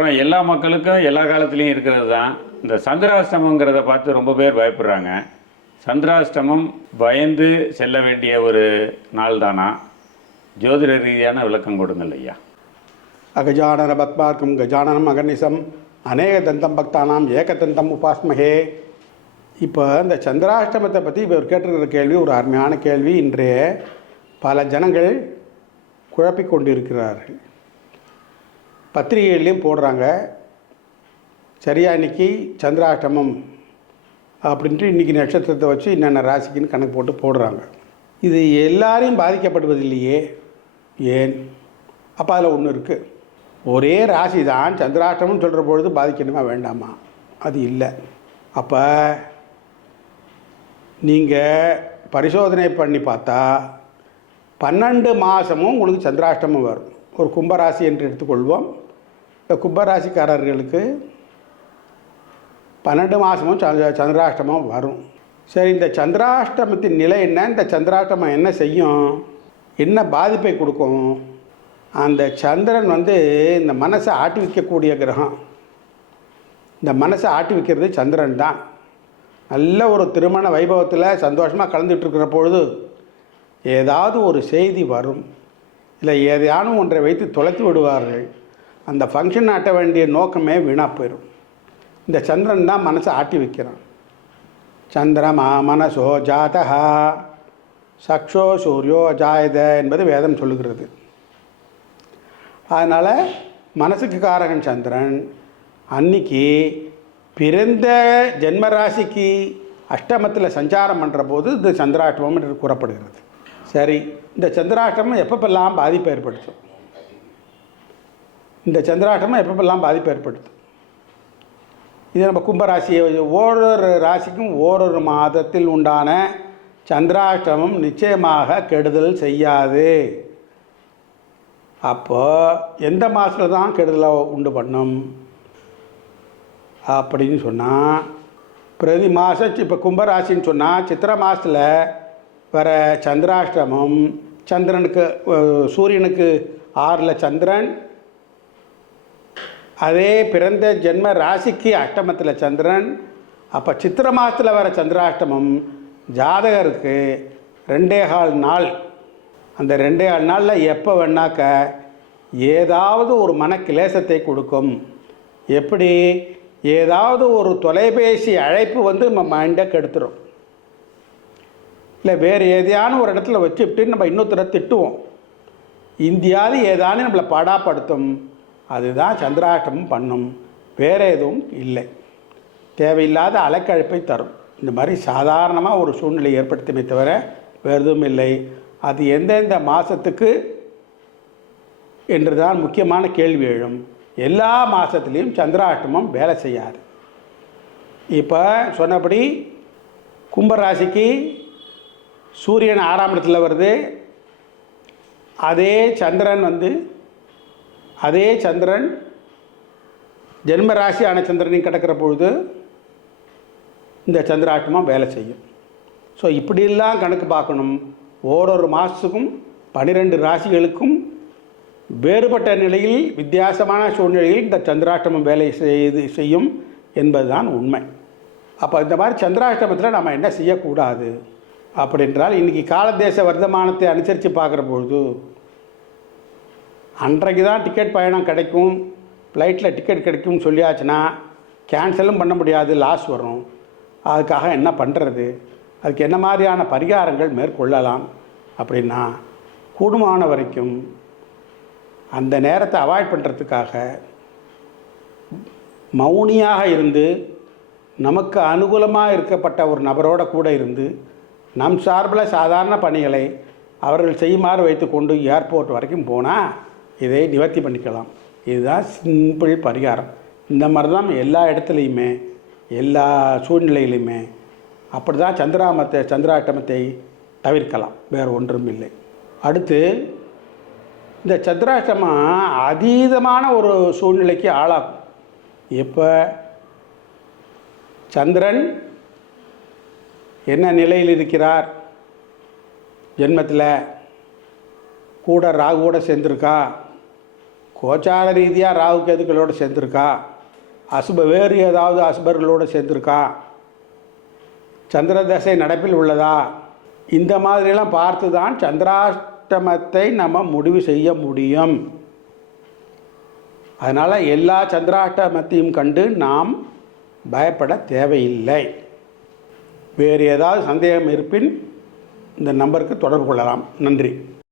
அப்புறம் எல்லா மக்களுக்கும் எல்லா காலத்துலேயும் இருக்கிறது தான். இந்த சந்திராஷ்டமங்கிறத பார்த்து ரொம்ப பேர் பயப்படுறாங்க. சந்திராஷ்டமம் பயந்து செல்ல வேண்டிய ஒரு நாள் தானா? ஜோதிட ரீதியான விளக்கம் கொடுங்கள் ஐயா. அகஜானன பத்மார்க்கம் கஜானனம் அகர்நிசம் அநேக தந்தம் பக்தானாம் ஏகதந்தம் உபாஸ்மகே. இப்போ இந்த சந்திராஷ்டமத்தை பற்றி இப்போ கேட்டிருக்கிற கேள்வி ஒரு அருமையான கேள்வி. இன்றைய பல ஜனங்கள் குழப்பிக்கொண்டிருக்கிறார்கள். பத்திரிகைகள்லேயும் போடுறாங்க, சரியா இன்றைக்கி சந்திராஷ்டமம் அப்படின்ட்டு இன்றைக்கி நட்சத்திரத்தை வச்சு என்னென்ன ராசிக்குன்னு கணக்கு போட்டு போடுறாங்க. இது எல்லாரையும் பாதிக்கப்படுவதில்லையே, ஏன்? அப்போ அதில் ஒன்று இருக்குது. ஒரே ராசி தான் சந்திராஷ்டமம் சொல்கிற பொழுது பாதிக்கணுமா வேண்டாமா? அது இல்லை. அப்போ நீங்கள் பரிசோதனை பண்ணி பார்த்தா 12 மாதமும் உங்களுக்கு சந்திராஷ்டமம் வரும். ஒரு கும்பராசி என்று எடுத்துக்கொள்வோம். இந்த கும்பராசிக்காரர்களுக்கு 12 மாதமும் சந்திராஷ்டமம் வரும். சரி, இந்த சந்திராஷ்டமத்தின் நிலை என்ன? இந்த சந்திராஷ்டமம் என்ன செய்யும்? என்ன பாதிப்பை கொடுக்கும்? அந்த சந்திரன் இந்த மனசை ஆட்டி வைக்கக்கூடிய கிரகம். இந்த மனசை ஆட்டி வைக்கிறது சந்திரன் தான். நல்ல ஒரு திருமண வைபவத்தில் சந்தோஷமாக கலந்துட்டுருக்கிற பொழுது ஏதாவது ஒரு செய்தி வரும், இல்லை ஏதையானும் ஒன்றை வைத்து தொலைத்து விடுவார்கள். அந்த ஃபங்க்ஷன் ஆட்ட வேண்டிய நோக்கமே வீணாக போயிடும். இந்த சந்திரன் தான் மனசை ஆட்டி வைக்கிறான். சந்திரமா மனசோ ஜாதகா சக்ஷோ சூரியோ ஜாயத என்பது வேதம் சொல்லுகிறது. அதனால் மனசுக்கு காரகன் சந்திரன் அன்னைக்கு பிறந்த ஜென்மராசிக்கு அஷ்டமத்தில் சஞ்சாரம் பண்ணுற போது இந்த சந்திராஷ்டமம் என்று கூறப்படுகிறது. சரி, இந்த சந்திராஷ்டமம் எப்பப்பெல்லாம் பாதிப்பு ஏற்படுத்தும்? இந்த சந்திராஷ்டமம் எப்பப்பெல்லாம் பாதிப்பு ஏற்படுத்தும்? இது நம்ம கும்பராசியை ஓரொரு ராசிக்கும் ஓரொரு மாதத்தில் உண்டான சந்திராஷ்டமம் நிச்சயமாக கெடுதல் செய்யாது. அப்போது எந்த மாதத்தில் தான் கெடுதலை உண்டு பண்ணும் அப்படின்னு சொன்னால், பிரதி மாதம் இப்போ கும்பராசின்னு சொன்னால் சித்திரை மாதத்தில் வர சந்திராஷ்டமம் சந்திரனுக்கு சூரியனுக்கு 6ல் சந்திரன், அதே பிறந்த ஜென்ம ராசிக்கு அஷ்டமத்தில் சந்திரன். அப்போ சித்திரை மாதத்தில் வர சந்திராஷ்டமம் ஜாதகருக்கு 2.25 நாள். அந்த 2.25 நாளில் எப்போ வேணாக்க ஏதாவது ஒரு மன கிளேசத்தை கொடுக்கும். எப்படி? ஏதாவது ஒரு தொலைபேசி அழைப்பு நம்ம மைண்டை கெடுத்துரும். இல்லை வேறு ஏதையான ஒரு இடத்துல வச்சுட்டு நம்ம இன்னொருத்தரை திட்டுவோம். இந்தியாவது ஏதானு நம்மளை பாடாப்படுத்தும். அதுதான் சந்திராஷ்டமம் பண்ணும், வேறு எதுவும் இல்லை. தேவையில்லாத அலைக்கழிப்பை தரும். இந்த மாதிரி சாதாரணமாக ஒரு சூழ்நிலை ஏற்படுத்துமே தவிர வேறு எதுவும் இல்லை. அது எந்தெந்த மாதத்துக்கு என்று தான் முக்கியமான கேள்வி எழும். எல்லா மாதத்துலேயும் சந்திராஷ்டமம் வேலை செய்யாது. இப்போ சொன்னபடி கும்பராசிக்கு சூரியன் 6ஆம் இடத்துல வருது. அதே சந்திரன் ஜென்மராசியான சந்திரனையும் கிடக்கிற பொழுது இந்த சந்திராஷ்டமம் வேலை செய்யும். ஸோ இப்படியெல்லாம் கணக்கு பார்க்கணும். ஓரொரு மாதத்துக்கும் 12 ராசிகளுக்கும் வேறுபட்ட நிலையில் வித்தியாசமான சூழ்நிலையில் இந்த சந்திராஷ்டமம் வேலை செய்யும் என்பதுதான் உண்மை. அப்போ இந்த மாதிரி சந்திராஷ்டமத்தில் நம்ம என்ன செய்யக்கூடாது அப்படின்றால், இன்றைக்கி காலதேச வர்த்தமானத்தை அனுசரித்து பார்க்குற பொழுது அன்றைக்கு தான் டிக்கெட் பயணம் கிடைக்கும், ஃப்ளைட்டில் டிக்கெட் கிடைக்கும்னு சொல்லியாச்சுன்னா கேன்சலும் பண்ண முடியாது, லாஸ் வரும். அதுக்காக என்ன பண்ணுறது? அதுக்கு என்ன மாதிரியான பரிகாரங்கள் மேற்கொள்ளலாம் அப்படின்னா, கூடுமான வரைக்கும் அந்த நேரத்தை அவாய்ட் பண்ணுறதுக்காக மௌனியாக இருந்து நமக்கு அனுகூலமாக இருக்கப்பட்ட ஒரு நபரோட கூட இருந்து நம் சார்பில் சாதாரண பணிகளை அவர்கள் செய்யுமாறு வைத்துக்கொண்டு ஏர்போர்ட் வரைக்கும் போனால் இதை நிவர்த்தி பண்ணிக்கலாம். இதுதான் சிம்பிள் பரிகாரம். இந்த மாதிரி தான் எல்லா இடத்துலையுமே எல்லா சூழ்நிலையிலுமே அப்படி தான் சந்திராஷ்டமத்தை தவிர்க்கலாம், வேறு ஒன்றும் இல்லை. அடுத்து இந்த சந்திராஷ்டமம் அதீதமான ஒரு சூழ்நிலைக்கு ஆளாகும். எப்போ சந்திரன் என்ன நிலையில் இருக்கிறார், ஜென்மத்தில் கூட ராகுவோட சேர்ந்துருக்கா, கோச்சார ரீதியாக ராகு கேதுக்களோடு சேர்ந்துருக்கா, வேறு ஏதாவது அசுபர்களோடு சேர்ந்துருக்கா, சந்திர தசை நடப்பில் உள்ளதா, இந்த மாதிரியெல்லாம் பார்த்து தான் சந்திராஷ்டமத்தை நம்ம முடிவு செய்ய முடியும். அதனால் எல்லா சந்திராஷ்டமத்தையும் கண்டு நாம் பயப்பட தேவையில்லை. வேறு ஏதாவது சந்தேகம் இருப்பின் இந்த நம்பருக்கு தொடர்பு கொள்ளலாம். நன்றி.